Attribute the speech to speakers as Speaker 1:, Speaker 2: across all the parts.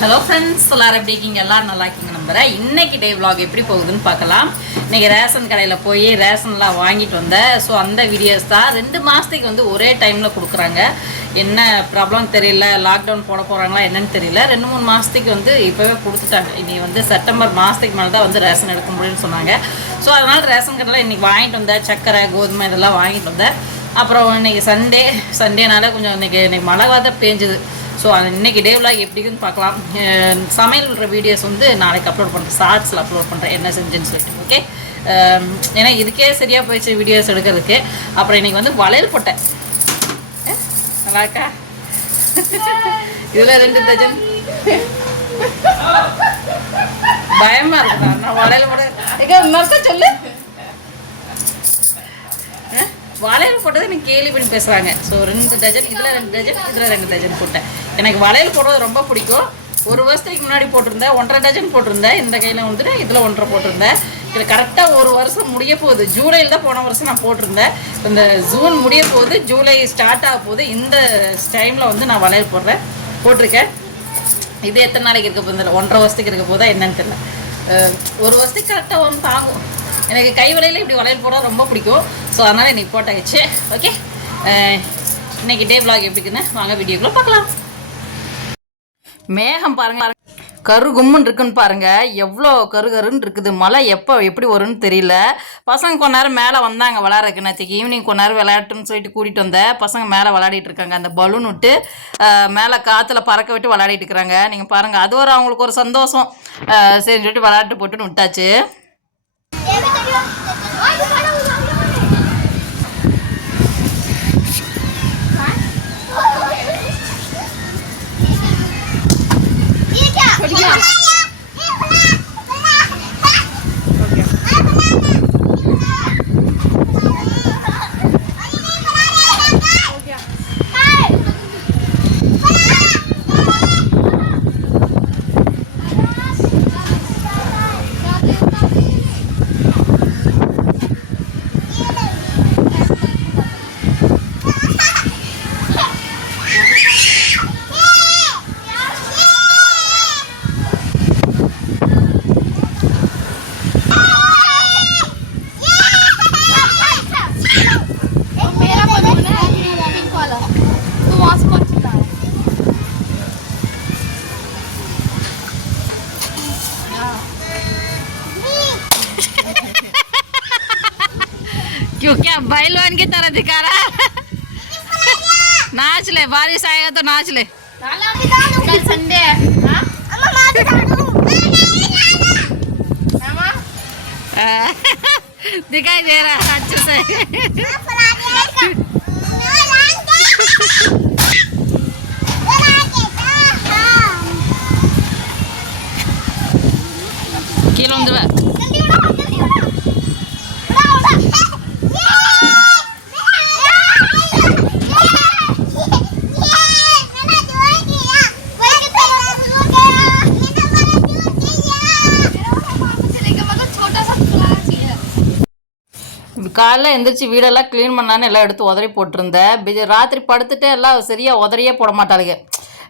Speaker 1: Hello friends எல்லாரும் எப்படி இருக்கீங்க? எல்லாரும் நல்லா இருக்கீங்க நம்புறேன். இன்னைக்கு டே விலாக் எப்படி போகுதுன்னு பார்க்கலாம். இன்னைக்கு ரேஷன் கடையில் போய் ரேஷன்லாம் வாங்கிட்டு வந்தேன். ஸோ அந்த வீடியோஸ் தான் ரெண்டு மாதத்துக்கு வந்து ஒரே டைமில் கொடுக்குறாங்க. என்ன ப்ராப்ளம் தெரியல. லாக்டவுன் போட போகிறாங்களா என்னன்னு தெரியல. ரெண்டு மூணு மாதத்துக்கு வந்து இப்போவே கொடுத்துட்டாங்க. இனி வந்து செப்டம்பர் மாதத்துக்கு மேலே தான் வந்து ரேஷன் எடுக்க முடியும்னு சொன்னாங்க. ஸோ அதனால் ரேஷன் கடையில் இன்றைக்கி வாங்கிட்டு வந்தேன். சக்கரை கோதுமை இதெல்லாம் வாங்கிட்டு வந்தேன். அப்புறம் இன்னைக்கு சண்டே சண்டேனால கொஞ்சம் இன்னைக்கு இன்னைக்கு மழை வாத பேஞ்சுது. ஸோ இன்னைக்கு டே vlog எப்படி இருக்குன்னு பார்க்கலாம். சமையல்ன்ற சமையல் வீடியோஸ் வந்து நாளைக்கு அப்லோட் பண்ணுறேன் ஷார்ட்ஸில் அப்லோட் பண்ணுறேன் என்ன செஞ்சேன்னு சொல்லிட்டு ஓகே ஏன்னா இதுக்கே சரியாக போயிடுச்சு வீடியோஸ் எடுக்கிறதுக்கு. அப்புறம் இன்னைக்கு வந்து வளையல் போட்டேன். நல்லா இருக்கா? இதில் ரெண்டு டஜன் பயமா இருக்குதா? நான் வளையல் போட சொல்லு. வளையல் போட்டதை நீ கேலி பண்ணி பேசுகிறாங்க ஸோ ரெண்டு டஜன் இதில் ரெண்டு டஜன் இதில் ரெண்டு டஜன் போட்டேன். எனக்கு வளையல் போடுறது ரொம்ப பிடிக்கும். ஒரு வருஷத்துக்கு முன்னாடி போட்டிருந்தேன் ஒன்றரை டஜன் போட்டிருந்தேன். இந்த கையில் வந்துட்டு இதில் ஒன்றரை போட்டிருந்தேன். இது கரெக்டாக ஒரு வருஷம் முடிய போகுது. ஜூலையில் தான் போன வருஷம் நான் போட்டிருந்தேன். இந்த ஜூன் முடிய போகுது ஜூலை ஸ்டார்ட் ஆக போகுது. இந்த டைமில் வந்து நான் வளையல் போடுறேன். போட்டிருக்கேன். இது எத்தனை நாளைக்கு இருக்க போகுது? ஒன்றரை வருஷத்துக்கு இருக்க போதா என்னன்னு தெரியல. ஒரு வருஷத்துக்கு கரெக்டாக ஒன்று தாங்கும். எனக்கு கை வலையில் இப்படி வளையல் போட ரொம்ப பிடிக்கும். ஸோ அதனால் எனக்கு போட்டாச்சு. ஓகே இன்றைக்கி டே vlog எப்படிக்குன்னு? வாங்க வீடியோக்குள்ளே பார்க்கலாம். மேகம் பாருங்க. கரு கும்முன்னு இருக்குன்னு பாருங்க. எவ்வளோ கரு கருன்னு இருக்குது. மழை எப்போ எப்படி வரும்னு தெரியல. பசங்க கொஞ்ச நேரம் மேலே வந்தாங்க விளாட்றதுக்கு நேற்றுக்கு ஈவினிங் கொஞ்ச நேரம் விளையாட்டுன்னு சொல்லிட்டு கூட்டிகிட்டு வந்தேன் பசங்க மேலே விளையாடிட்டு இருக்காங்க. அந்த பலூன் விட்டு மேலே காற்றுல பறக்க விட்டு விளையாடிட்டு இருக்கிறாங்க. நீங்கள் பாருங்கள் அது ஒரு அவங்களுக்கு ஒரு சந்தோஷம். சரின்னு சொல்லிட்டு விளையாட்டு போட்டுன்னு விட்டாச்சு.
Speaker 2: പഠിക്കാം
Speaker 1: क्यों क्या बैलवान की तरह दिखा रहा है? नाच ले बारिश आएगा तो नाच ले।
Speaker 2: कल संडे है। हाँ?
Speaker 1: दिखाई दे रहा है अच्छे से। கீழே காலைல எந்திரிச்சு வீடெல்லாம் க்ளீன் பண்ணான்னு எல்லாம் எடுத்து உதறி போட்டிருந்தேன் ராத்திரி படுத்துட்டு எல்லாம் சரியாக உதறியே போட மாட்டாளுங்க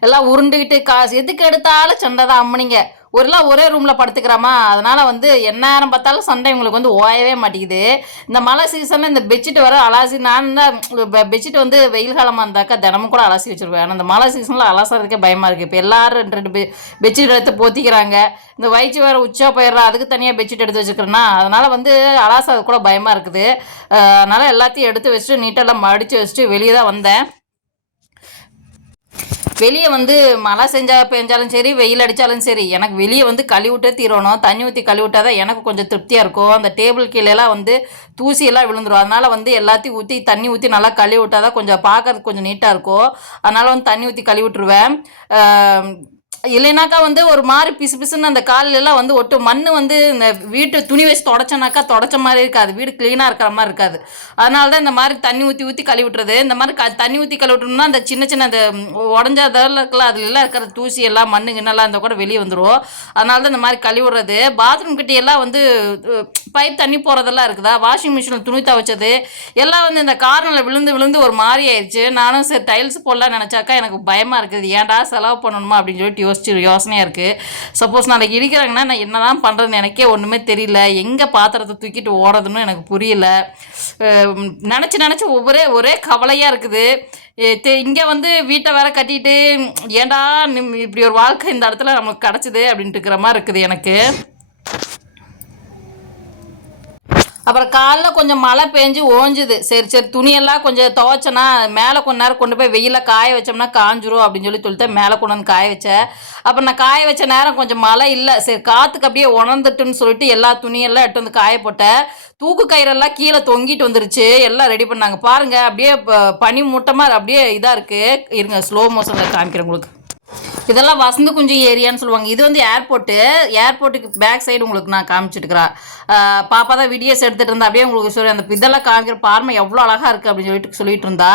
Speaker 1: எல்லாம் உருண்டுக்கிட்டு காசு எதுக்கு எடுத்தாலும் சண்டை தான் அம்மனிங்க. ஒருலாம் ஒரே ரூமில் படுத்துக்கிறாமா? அதனால் வந்து எந்நேரம் பார்த்தாலும் சண்டை இவங்களுக்கு வந்து ஓயவே மாட்டேங்குது. இந்த மழை சீசனில் இந்த பெட்ஷீட் வர அலாசி நான் தான் பெட்ஷீட் வந்து வெயில் காலமாக இருந்தாக்கா தினமும் கூட அலசி வச்சுருவேன். ஆனால் இந்த மழை சீசனில் அலசுறதுக்கே பயமாக இருக்குது இப்போ எல்லாரும் ரெண்டு ரெண்டு பெ பெட்ஷீட் எடுத்து போத்திக்கிறாங்க. இந்த வயிற்று வேறு உச்சா போயிடுறா. அதுக்கு தனியாக பெட்ஷீட் எடுத்து வச்சுக்கிறேன்னா அதனால் வந்து அலாசது கூட பயமாக இருக்குது. அதனால் எல்லாத்தையும் எடுத்து வச்சுட்டு நீட்டெல்லாம் மடித்து வச்சுட்டு வெளியே தான் வந்தேன். வெளியே வந்து மழை செஞ்சா பெஞ்சாலும் சரி வெயில் அடித்தாலும் சரி எனக்கு வெளியே வந்து கழுவிட்டே தீரணும். தண்ணி ஊற்றி கழுவிட்டா தான் எனக்கு கொஞ்சம் திருப்தியாக இருக்கும். அந்த டேபிள் கீழேலாம் வந்து தூசியெல்லாம் விழுந்துரும். அதனால் வந்து எல்லாத்தையும் ஊற்றி தண்ணி ஊற்றி நல்லா கழுவி விட்டா தான் கொஞ்சம் பார்க்கறதுக்கு கொஞ்சம் நீட்டாக இருக்கும். அதனால் வந்து தண்ணி ஊற்றி கழுவி விட்டுருவேன் இல்லைனாக்கா வந்து ஒரு மாதிரி பிசு பிசுன்னு அந்த கால்ல எல்லாம் வந்து ஒட்டு மண் வந்து இந்த வீட்டு துணி வச்சு தொடச்சனாக்கா தொடச்ச மாதிரி இருக்காது. வீடு க்ளீனாக இருக்கிற மாதிரி இருக்காது. அதனால தான் இந்த மாதிரி தண்ணி ஊற்றி ஊற்றி கழுவி விட்டுறது இந்த மாதிரி க தண்ணி ஊற்றி கழுவி விட்டோம்னா அந்த சின்ன சின்ன அந்த உடஞ்ச அதில் இருக்கலாம் அதுல எல்லாம் இருக்கிற தூசி எல்லாம் மண்ணு கிண்ணெல்லாம் இருந்தால் கூட வெளியே வந்துடும் அதனால தான் இந்த மாதிரி கழுவி விடுறது பாத்ரூம் கிட்டே எல்லாம் வந்து பைப் தண்ணி போகிறதெல்லாம் இருக்குதா? வாஷிங் மிஷினில் துணி துவைச்சது. எல்லாம் வந்து இந்த கார்னரில் விழுந்து விழுந்து ஒரு மாதிரி ஆயிடுச்சு நானும் சரி டைல்ஸ் போடலாம் நினச்சாக்கா எனக்கு பயமாக இருக்குது. ஏன்டா செலவு பண்ணணுமா அப்படின்னு சொல்லிட்டு யோசிச்சு யோசனையாக இருக்குது சப்போஸ் நாளைக்கு இடிக்கிறாங்கன்னா நான் என்ன தான் பண்ணுறதுன்னு எனக்கே ஒன்றுமே தெரியல. எங்கே பாத்திரத்தை தூக்கிட்டு ஓடுறதுன்னு எனக்கு புரியல. நினச்சி நினச்சி ஒவ்வொரு ஒரே கவலையாக இருக்குது. இங்கே வந்து வீட்டை வேற கட்டிட்டு ஏன்டா இப்படி ஒரு வாழ்க்கை இந்த இடத்துல நமக்கு கிடச்சிது அப்படின்ட்டு இருக்கிற மாதிரி இருக்குது எனக்கு. அப்புறம் காலைல கொஞ்சம் மழை பெஞ்சு ஓஞ்சுது. சரி சரி துணியெல்லாம் கொஞ்சம் துவைச்சனா மேலே கொஞ்ச நேரம் கொண்டு போய் வெயிலில் காய வச்சோம்னா காஞ்சிரும் அப்படின்னு சொல்லி சொல்லிட்டு மேலே கொண்டு வந்து காய வச்சேன். அப்புறம் நான் காய வச்ச நேரம் கொஞ்சம் மழை இல்லை. சரி காற்றுக்கு அப்படியே உணர்ந்துட்டுன்னு சொல்லிட்டு எல்லா துணியெல்லாம் எடுத்து வந்து காய போட்டேன். தூக்கு கயிறெல்லாம் கீழே தொங்கிட்டு வந்துருச்சு. எல்லாம் ரெடி பண்ணாங்க. பாருங்கள் அப்படியே பனி மூட்டமாக அப்படியே இதாக இருக்குது இருங்க ஸ்லோ மோஷனில் காமிக்கிறேன் உங்களுக்கு. இதெல்லாம் வசந்த குஞ்சு ஏரியான்னு சொல்லுவாங்க. இது வந்து ஏர்போர்ட்டு ஏர்போர்ட்டுக்கு பேக் சைடு உங்களுக்கு நான் காமிச்சிட்டுக்கிறேன் பாப்பா தான் வீடியோஸ் எடுத்துகிட்டு இருந்தா அப்படியே உங்களுக்கு சொல்லி அந்த இதெல்லாம் காமிக்கிற பார்மை எவ்வளோ அழகாக இருக்குது அப்படின்னு சொல்லிட்டு சொல்லிட்டு இருந்தா.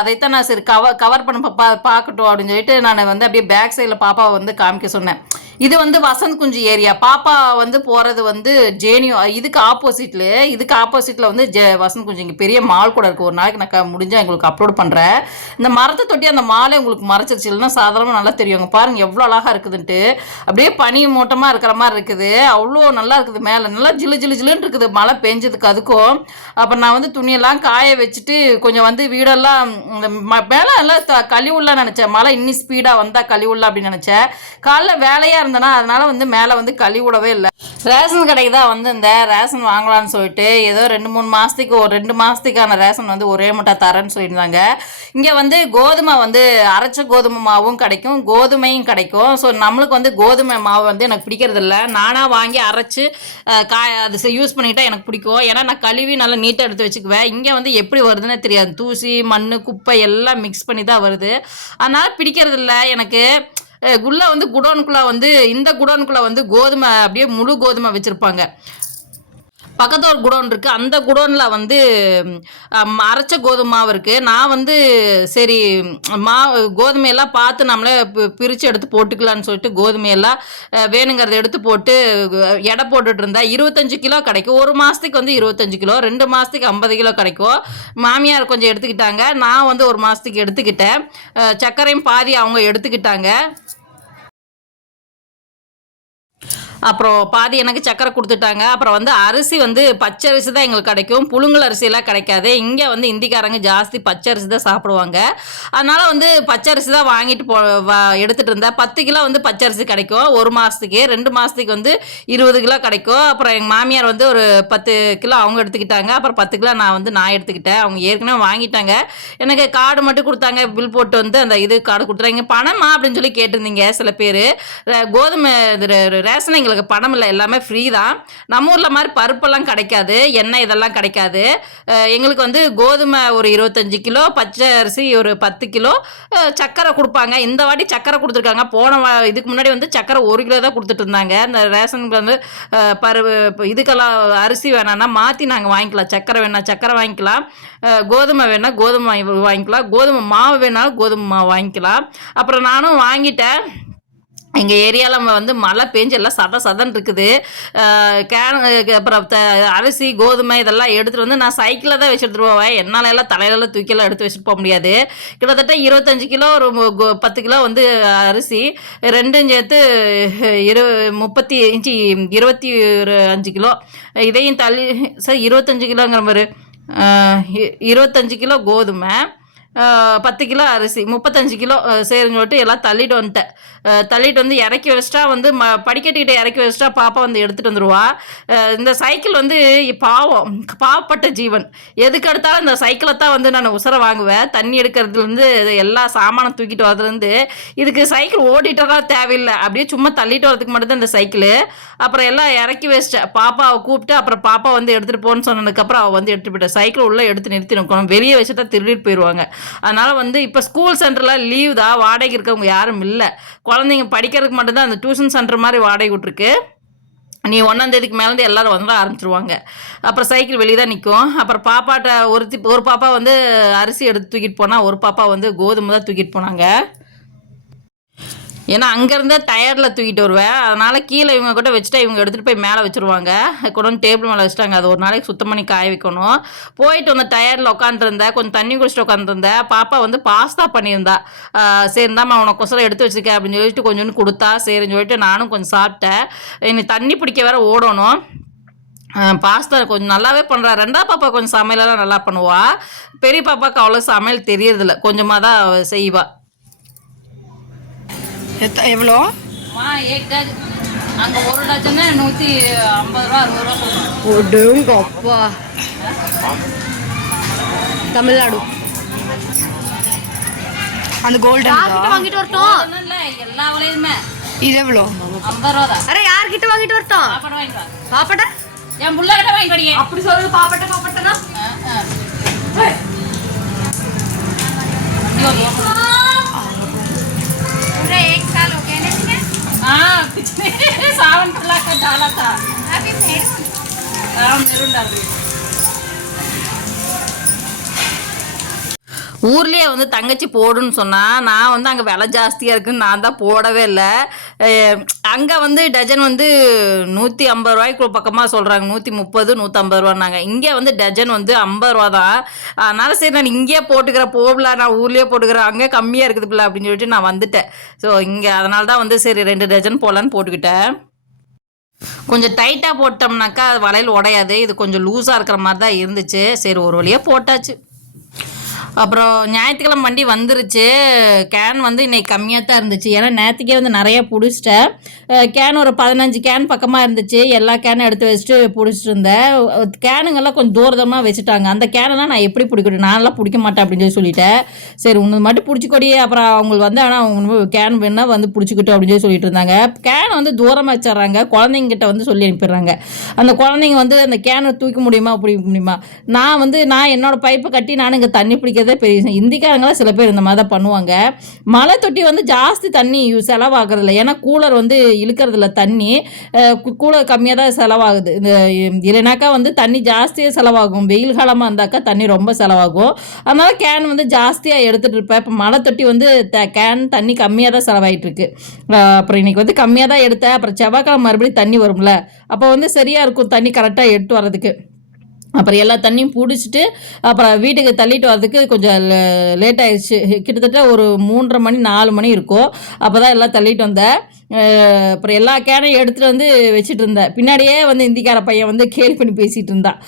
Speaker 1: அதைத்தான் நான் சரி கவர் கவர் பண்ண பார்க்கட்டும் அப்படின்னு சொல்லிட்டு நான் வந்து அப்படியே பேக் சைடில் பாப்பாவை வந்து காமிக்க சொன்னேன். இது வந்து வசந்த் குஞ்சு ஏரியா. பாப்பா வந்து போகிறது வந்து ஜேனியோ இதுக்கு ஆப்போசிட்டில் இதுக்கு ஆப்போசிட்டில் வந்து ஜெ வசந்த் குஞ்சு. இங்கே பெரிய மால் கூட இருக்குது ஒரு நாளைக்கு நான் முடிஞ்சால் முடிஞ்சா உங்களுக்கு அப்லோட் பண்ணுறேன் இந்த மரத்தை தொட்டி அந்த மாலை உங்களுக்கு மறைச்சிருச்சு. இல்லைன்னா சாதாரணமாக நல்லா தெரியும். பாருங்க பாருங்கள் எவ்வளோ அழகாக இருக்குதுன்ட்டு. அப்படியே பனி மூட்டமாக இருக்கிற மாதிரி இருக்குது. அவ்வளோ நல்லா இருக்குது மேலே. நல்லா ஜிலு ஜிலு ஜிலுன்னு இருக்குது. மழை பெஞ்சதுக்கு அதுக்கும். அப்போ நான் வந்து துணியெல்லாம் காய வச்சுட்டு கொஞ்சம் வந்து வீடெல்லாம் இந்த ம- மேலே எல்லாம் த கழிவுலாம் நினச்சேன். மழை இன்னி ஸ்பீடாக வந்தால் கழிவுள்ள அப்படின்னு நினச்சேன். காலைல வேலையாக இருந்தனா அதனால வந்து மேலே வந்து கழிவுடவே இல்லை. ரேஷன் கடைக்கு தான் வந்து இந்த ரேஷன் வாங்கலாம்னு சொல்லிட்டு ஏதோ ரெண்டு மூணு மாதத்துக்கு ஒரு ரெண்டு மாதத்துக்கான ரேஷன் வந்து ஒரே மூட்டை தரேன்னு சொல்லியிருந்தாங்க. இங்கே வந்து கோதுமை வந்து அரைச்ச கோதுமை மாவும் கிடைக்கும் கோதுமையும் கிடைக்கும். ஸோ நம்மளுக்கு வந்து கோதுமை மாவு வந்து எனக்கு பிடிக்கிறது இல்லை. நானாக வாங்கி அரைச்சி அஹ், காய அது யூஸ் பண்ணிக்கிட்டால் எனக்கு பிடிக்கும். ஏன்னா நான் கழுவி நல்லா நீட்டாக எடுத்து வச்சுக்குவேன். இங்கே வந்து எப்படி வருதுன்னே தெரியாது. தூசி மண் குப்பை எல்லாம் மிக்ஸ் பண்ணி தான் வருது. அதனால் பிடிக்கிறது இல்லை. எனக்கு குள்ளே வந்து குடோனுக்குள்ளே வந்து இந்த குடோனுக்குள்ளே வந்து கோதுமை அப்படியே முழு கோதுமை வச்சுருப்பாங்க. பக்கத்தில் ஒரு குடோன் இருக்குது அந்த குடோனில் வந்து அரைச்ச கோதுமை மாவு இருக்குது நான் வந்து சரி மாவு கோதுமையெல்லாம் பார்த்து நம்மளே பிரித்து எடுத்து போட்டுக்கலான்னு சொல்லிட்டு கோதுமையெல்லாம் வேணுங்கிறத எடுத்து போட்டு எடை போட்டுட்டு இருந்தா இருபத்தஞ்சு கிலோ கிடைக்கும். ஒரு மாதத்துக்கு வந்து இருபத்தஞ்சு கிலோ ரெண்டு மாதத்துக்கு ஐம்பது கிலோ கிடைக்கும். மாமியார் கொஞ்சம் எடுத்துக்கிட்டாங்க. நான் வந்து ஒரு மாதத்துக்கு எடுத்துக்கிட்டேன். சர்க்கரையும் பாதி அவங்க எடுத்துக்கிட்டாங்க. அப்புறம் பாதி எனக்கு சக்கரை கொடுத்துட்டாங்க. அப்புறம் வந்து அரிசி வந்து பச்சை அரிசி தான் எங்களுக்கு கிடைக்கும். புழுங்கல் அரிசியெல்லாம் கிடைக்காது. இங்கே வந்து இந்திக்காரங்க ஜாஸ்தி பச்சை அரிசி தான் சாப்பிடுவாங்க. அதனால் வந்து பச்சை அரிசி தான் வாங்கிட்டு போ எடுத்துகிட்டு இருந்தேன். பத்து கிலோ வந்து பச்சை அரிசி கிடைக்கும். ஒரு மாதத்துக்கு ரெண்டு மாதத்துக்கு வந்து இருபது கிலோ கிடைக்கும். அப்புறம் எங்கள் மாமியார் வந்து ஒரு பத்து கிலோ அவங்க எடுத்துக்கிட்டாங்க. அப்புறம் பத்து கிலோ நான் வந்து நான் எடுத்துக்கிட்டேன். அவங்க ஏற்கனவே வாங்கிட்டாங்க. எனக்கு கார்டு மட்டும் கொடுத்தாங்க. பில் போட்டு வந்து அந்த இது கார்டு கொடுத்துறாங்க பணமா அப்படின்னு சொல்லி கேட்டிருந்தீங்க சில பேர். கோதுமை இது ரே- ரேஷன் எங்களுக்கு பணம் இல்லை எல்லாமே ஃப்ரீ தான். நம்ம ஊரில் மாதிரி பருப்பெல்லாம் கிடைக்காது எண்ணெய் இதெல்லாம் கிடைக்காது. எங்களுக்கு வந்து கோதுமை ஒரு இருபத்தஞ்சி கிலோ பச்சை அரிசி ஒரு பத்து கிலோ சக்கரை கொடுப்பாங்க. இந்த வாட்டி சக்கரை கொடுத்துருக்காங்க. போன வா இதுக்கு முன்னாடி வந்து சக்கரை ஒரு கிலோ தான் கொடுத்துட்டு இருந்தாங்க. இந்த ரேஷன் வந்து அஹ், பரு இதுக்கெல்லாம் அரிசி வேணாம்னா மாற்றி நாங்கள் வாங்கிக்கலாம். சக்கரை வேணால் சக்கரை வாங்கிக்கலாம். கோதுமை வேணால் கோதுமை வாங்கிக்கலாம். கோதுமை மாவு வேணாலும் கோதுமை மாவு வாங்கிக்கலாம். அப்புறம் நானும் வாங்கிட்டேன். எங்கள் ஏரியாவில் வந்து மழை பெஞ்சு எல்லாம் சத சதன் இருக்குது. கேன் அப்புறம் த அரிசி கோதுமை இதெல்லாம் எடுத்துகிட்டு வந்து நான் சைக்கிளில் தான் வச்சுட்டு போவேன். என்னால் எல்லாம் தலையிலலாம் தூக்கிலாம் எடுத்து வச்சுட்டு போக முடியாது. கிட்டத்தட்ட இருபத்தஞ்சு கிலோ ஒரு கோ- பத்து கிலோ வந்து அரிசி. ரெண்டும் சேர்த்து இரு முப்பத்தி இன்ச்சு இருபத்தி ஒரு அஞ்சு கிலோ. இதையும் தள்ளி சார் இருபத்தஞ்சு கிலோங்கிற மாதிரி இருபத்தஞ்சு கிலோ கோதுமை. பத்து கிலோ அரிசி முப்பத்தஞ்சு கிலோ சரின்னு சொல்லிட்டு எல்லாம் தள்ளிட்டு வந்துட்டேன். தள்ளிட்டு வந்து இறக்கி வச்சிட்டா வந்து ம படிக்கட்டுக்கிட்ட இறக்கி வச்சிட்டா பாப்பா வந்து எடுத்துகிட்டு வந்துடுவா இந்த சைக்கிள் வந்து பாவம் பாவப்பட்ட ஜீவன். எதுக்கு எடுத்தாலும் இந்த சைக்கிளை தான் வந்து நான் உசர வாங்குவேன். தண்ணி எடுக்கிறதுலேருந்து எல்லா சாமானம் தூக்கிட்டு வரதுலேருந்து இதுக்கு சைக்கிள் ஓடிட்டதான் தேவையில்லை. அப்படியே சும்மா தள்ளிட்டு வரதுக்கு மட்டும்தான் இந்த சைக்கிள் அப்புறம் எல்லாம் இறக்கி வச்சிட்டேன். பாப்பாவை கூப்பிட்டு அப்புறம் பாப்பா வந்து எடுத்துகிட்டு போன்னு சொன்னதுக்கப்புறம் அவள் வந்து எடுத்துட்டு போயிட்டேன் சைக்கிள் உள்ளே எடுத்து நிறுத்தி நிற்கணும் வெளியே வச்சுட்டா திருடிட்டு போயிடுவாங்க அதனால் வந்து இப்போ ஸ்கூல் சென்டரில் லீவ் தான் வாடகை இருக்கவங்க யாரும் இல்லை. குழந்தைங்க படிக்கிறதுக்கு மட்டும்தான் அந்த டியூஷன் சென்டர் மாதிரி வாடகை விட்ருக்கு நீ ஒன்றாந்தேதிக்கு மேலேருந்து எல்லாரும் வந்துட ஆரம்பிச்சிருவாங்க. அப்புறம் சைக்கிள் வெளியே தான் நிற்கும் அப்புறம் பாப்பாட்ட ஒருத்தி ஒரு பாப்பா வந்து அரிசி எடுத்து தூக்கிட்டு போனால் ஒரு பாப்பா வந்து கோதுமை தான் தூக்கிட்டு போனாங்க. ஏன்னா அங்கேருந்தே டயரில் தூக்கிட்டு வருவேன் அதனால் கீழே இவங்க கூட வச்சுட்டா இவங்க எடுத்துகிட்டு போய் மேலே வச்சுருவாங்க. கொண்டு வந்து டேபிள் மேலே வச்சுட்டாங்க. அது ஒரு நாளைக்கு சுத்தம் பண்ணி காய வைக்கணும். போயிட்டு வந்த டயரில் உட்காந்துருந்தேன் கொஞ்சம் தண்ணி குடிச்சிட்டு உட்காந்துருந்தேன் பாப்பா வந்து பாஸ்தா பண்ணியிருந்தா. சரிந்தாம்மா சரி உனக்கு எடுத்து வச்சுருக்கேன் அப்படின்னு சொல்லிட்டு கொஞ்சோண்டு கொடுத்தா. சரின்னு சொல்லிட்டு நானும் கொஞ்சம் சாப்பிட்டேன். இனி தண்ணி பிடிக்க வேற ஓடணும். பாஸ்தா கொஞ்சம் நல்லாவே பண்ணுறா ரெண்டா பாப்பா கொஞ்சம் சமையலெல்லாம் நல்லா பண்ணுவா. பெரிய பாப்பாவுக்கு அவ்வளோ சமையல் தெரியறதில்ல. கொஞ்சமாக தான்
Speaker 3: செய்வாள் எவ்வளோ?
Speaker 1: மா ஏக் டஜன் அங்கே ஒரு டஜனு நூற்றி ஐம்பது ரூபா அறுபது ரூபா சொல்லுவாங்க
Speaker 3: ஒடுங்க. அப்பா தமிழ்நாடு. அந்த கோல்டன்
Speaker 2: வாங்கிட்டு வரட்டும்?
Speaker 1: எல்லா விலையுமே.
Speaker 3: இது எவ்வளோ?
Speaker 1: ஐம்பது ரூபா தான்.
Speaker 2: அரே யார்கிட்ட வாங்கிட்டு வரட்டும்?
Speaker 1: சாப்பாடு வாங்கிட்டு
Speaker 2: பாப்பட்ட?
Speaker 1: என் புள்ள கிட்ட வாங்கிட்டு
Speaker 2: அப்படி சொல்லு பாப்பட்ட பாப்பட்டனா? हाँ
Speaker 1: पिछले सावन खुला कर डाला था
Speaker 2: अभी फिर
Speaker 1: हाँ मेरून डाल रही ஊர்லேயே வந்து தங்கச்சி போடுன்னு சொன்னால் நான் வந்து அங்கே விலை ஜாஸ்தியாக இருக்குன்னு நான் தான் போடவே இல்லை அங்கே வந்து டஜன் வந்து நூற்றி ஐம்பது ரூபாய்க்கு பக்கமாக சொல்கிறாங்க நூற்றி முப்பது நூற்றம்பது ரூபான்னாங்க. இங்கே வந்து டஜன் வந்து ஐம்பது ரூபா தான். அதனால் சரி நான் இங்கேயே போட்டுக்கிறேன் போகல நான் ஊர்லேயே போட்டுக்கிறேன் அங்கே கம்மியாக இருக்குது பிள்ளை அப்படின்னு சொல்லிட்டு நான் வந்துட்டேன். ஸோ இங்கே அதனால தான் வந்து சரி ரெண்டு டஜன் போடலான்னு போட்டுக்கிட்டேன். கொஞ்சம் டைட்டாக போட்டோம்னாக்கா அது வளையல் உடையாது. இது கொஞ்சம் லூஸாக இருக்கிற மாதிரி தான் இருந்துச்சு. சரி ஒரு வழியாக போட்டாச்சு. அப்புறம் ஞாயிற்றுக்கிழமை வண்டி வந்துருச்சு. கேன் வந்து இன்னைக்கு கம்மியாக தான் இருந்துச்சு. ஏன்னா நேற்றுக்கே வந்து நிறைய பிடிச்சிட்டேன். கேன் ஒரு பதினஞ்சு கேன் பக்கமாக இருந்துச்சு. எல்லா கேனும் எடுத்து வச்சுட்டு பிடிச்சிட்டு இருந்தேன். கேனுங்கெல்லாம் கொஞ்சம் தூரதமாக வச்சுட்டாங்க. அந்த கேனெல்லாம் நான் எப்படி பிடிக்கணும்? நான்லாம் பிடிக்க மாட்டேன் அப்படின்னு சொல்லி சொல்லிட்டேன். சரி உனக்கு மட்டும் பிடிச்சிக்கொடி. அப்புறம் அவங்களுக்கு வந்து ஆனால் அவங்க கேன் வேணா வந்து பிடிச்சிக்கிட்டோம் அப்படின்னு சொல்லி சொல்லிட்டு இருந்தாங்க. கேன் வந்து தூரமாக வச்சிடுறாங்க. குழந்தைங்கிட்ட வந்து சொல்லி அனுப்பிடுறாங்க. அந்த குழந்தைங்க வந்து அந்த கேனை தூக்க முடியுமா? பிடிக்க முடியுமா? நான் வந்து நான் என்னோட பைப்பை கட்டி நான் இங்கே தண்ணி பிடிக்கிறதே பெரிய விஷயம். இந்திக்காரங்களாம் சில பேர் இந்த மாதிரி தான் பண்ணுவாங்க. மழை தொட்டி வந்து ஜாஸ்தி தண்ணி செலவாகிறது இல்லை ஏன்னா கூலர் வந்து இழுக்கிறதில்ல தண்ணி. கூலர் கம்மியாக தான் செலவாகுது. இந்த இல்லைனாக்கா வந்து தண்ணி ஜாஸ்தியாக செலவாகும். வெயில் காலமாக இருந்தாக்கா தண்ணி ரொம்ப செலவாகும். அதனால கேன் வந்து ஜாஸ்தியாக எடுத்துகிட்டு இருப்பேன். இப்போ மழை தொட்டி வந்து த கேன் தண்ணி கம்மியாக தான் செலவாயிட்டுருக்கு அப்புறம் இன்னைக்கு வந்து கம்மியாக தான் எடுத்தேன். அப்புறம் செவ்வாய்க்கிழமை மறுபடியும் தண்ணி வரும்ல. அப்போ வந்து சரியாக இருக்கும் தண்ணி கரெக்டாக எடுத்து வர்றதுக்கு. அப்புறம் எல்லா தண்ணியும் பிடிச்சிட்டு அப்புறம் வீட்டுக்கு தள்ளிட்டு வரதுக்கு கொஞ்சம் லேட் ஆயிடுச்சு. கிட்டத்தட்ட ஒரு மூன்றரை மணி நாலு மணி இருக்கும். அப்போ தான் எல்லாம் தள்ளிட்டு வந்தேன். அப்புறம் எல்லா கேனையும் எடுத்துகிட்டு வந்து வச்சுட்டு இருந்தேன் பின்னாடியே வந்து இந்திக்கார பையன் வந்து கேலி பண்ணி பேசிகிட்டு இருந்தான்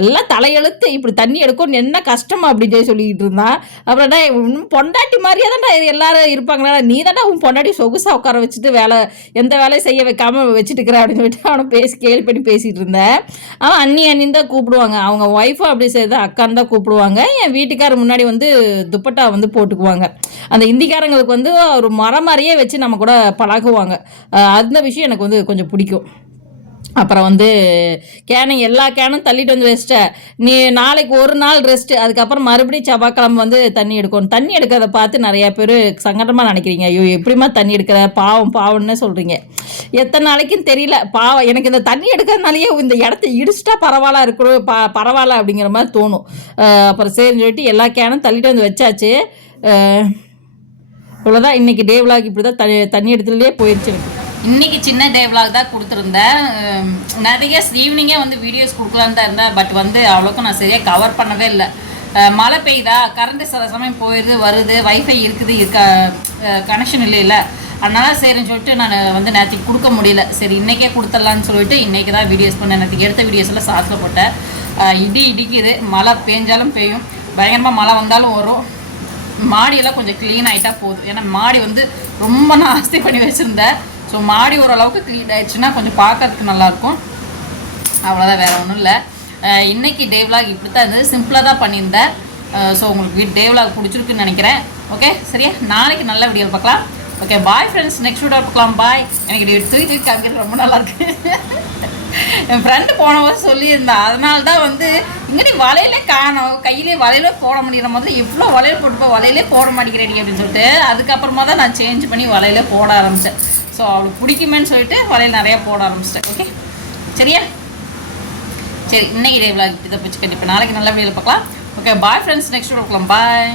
Speaker 1: எல்லாம் தலையெழுத்து. இப்படி தண்ணி எடுக்கணும்னு என்ன கஷ்டமா அப்படின்னு சொல்லிக்கிட்டு இருந்தான் அப்புறம் இன்னும் பொண்டாட்டி மாதிரியே தான்டா எல்லாரும் இருப்பாங்களா நீ தான்டா உன் பொண்டாட்டி சொகுசாக உட்கார வச்சுட்டு வேலை எந்த வேலையும் செய்ய வைக்காமல் வச்சுட்டு இருக்கிற அப்படின்னு சொல்லிட்டு அவனை பேசி கேலி பண்ணி பேசிகிட்டு இருந்தேன் அவன் அண்ணி அண்ணின்னு தான் கூப்பிடுவாங்க. அவங்க ஒய்ஃபும் அப்படி செய்து அக்கான்னு தான் கூப்பிடுவாங்க. என் வீட்டுக்காரர் முன்னாடி வந்து துப்பட்டா வந்து போட்டுக்குவாங்க. அந்த இந்திக்காரங்களுக்கு வந்து ஒரு மரம் மாதிரியே வச்சு நம்ம கூட பழகுவாங்க. அந்த விஷயம் எனக்கு வந்து கொஞ்சம் பிடிக்கும். அப்புறம் வந்து கேனை எல்லா கேனும் தள்ளிட்டு வந்து வச்சிட்டேன் நீ நாளைக்கு ஒரு நாள் ரெஸ்ட்டு அதுக்கப்புறம் மறுபடியும் செவ்வாய்க்கிழமை வந்து தண்ணி எடுக்கணும். தண்ணி எடுக்கிறத பார்த்து நிறையா பேர் சங்கடமாக நினைக்கிறீங்க. ஐயோ எப்படிம்மா தண்ணி எடுக்கிற? பாவம் பாவம்னு சொல்கிறீங்க எத்தனை நாளைக்கும் தெரியல. பாவம் எனக்கு இந்த தண்ணி எடுக்கிறதுனாலயே இந்த இடத்த இடிச்சிட்டா பரவாயில்ல இருக்கணும் ப பரவாயில்ல அப்படிங்கிற மாதிரி தோணும். அப்புறம் சரின்னு சொல்லிட்டு எல்லா கேனும் தள்ளிட்டு வந்து வச்சாச்சு. இவ்வளோதான் இன்னைக்கு டே விலாக் இப்படி தான் தனி தண்ணி எடுத்துலேயே போயிடுச்சு எனக்கு. இன்னைக்கு சின்ன டே விலாக் தான் கொடுத்துருந்தேன். நிறைய ஈவினிங்கே வந்து வீடியோஸ் கொடுக்கலான்னு தான் இருந்தேன். பட் வந்து அவ்வளோக்கும் நான் சரியாக கவர் பண்ணவே இல்லை. மழை பெய்யுதா? கரண்ட்டு சில சமயம் போயிடுது வருது வைஃபை இருக்குது இருக்க கனெக்ஷன் இல்லைல்ல அதனால சரின்னு சொல்லிட்டு நான் வந்து நேற்றுக்கு கொடுக்க முடியல. சரி இன்றைக்கே கொடுத்துடலான்னு சொல்லிட்டு இன்றைக்கி தான் வீடியோஸ் பண்ணேன். நேற்றுக்கு எடுத்த வீடியோஸில் எல்லாம் போட்டேன். இடி இடிக்குது. மழை பெஞ்சாலும் பெய்யும். பயங்கரமாக மழை வந்தாலும் வரும். மாடியெல்லாம் கொஞ்சம் க்ளீன் ஆகிட்டா போதும். ஏன்னா மாடி வந்து ரொம்ப நாஸ்தி பண்ணி வச்சுருந்தேன் ஸோ மாடி ஓரளவுக்கு க்ளீன் ஆயிடுச்சுன்னா கொஞ்சம் பார்க்கறதுக்கு நல்லாயிருக்கும் அவ்வளோதான் வேறு ஒன்றும் இல்லை. இன்னைக்கு டே விலாக் இப்படி தான் இருந்தது சிம்பிளாக தான் பண்ணியிருந்தேன். ஸோ உங்களுக்கு டே விலாக் பிடிச்சிருக்குன்னு நினைக்கிறேன். ஓகே சரியா? நாளைக்கு நல்ல வீடியோ பார்க்கலாம். Okay bye friends next video பார்க்கலாம் பாய் எனக்கு இது தூக்கி தூக்கி காமிக்கிறது ரொம்ப நல்லா இருக்கு என் ஃப்ரெண்டு போன வருஷம் சொல்லியிருந்தா அதனால தான் வந்து இங்கே வலையிலே காணும். கையிலே வலையில போட முடியற மாதிரி எவ்வளோ வலையில் போய் வலையிலே போட மாட்டேங்கிறேடி அப்படின்னு சொல்லிட்டு அதுக்கப்புறமா தான் நான் சேஞ்ச் பண்ணி வலையில போட ஆரம்பித்தேன் ஸோ அவளுக்கு பிடிக்குமேன்னு சொல்லிட்டு வலையில் நிறையா போட ஆரம்பிச்சிட்டேன். ஓகே சரியா? சரி இன்னைக்கு இதே விளாக் இதை வச்சு கண்டிப்பாக நாளைக்கு நல்ல வீடியோ பார்க்கலாம். ஓகே பாய் ஃப்ரெண்ட்ஸ் நெக்ஸ்ட் பார்க்கலாம் பாய்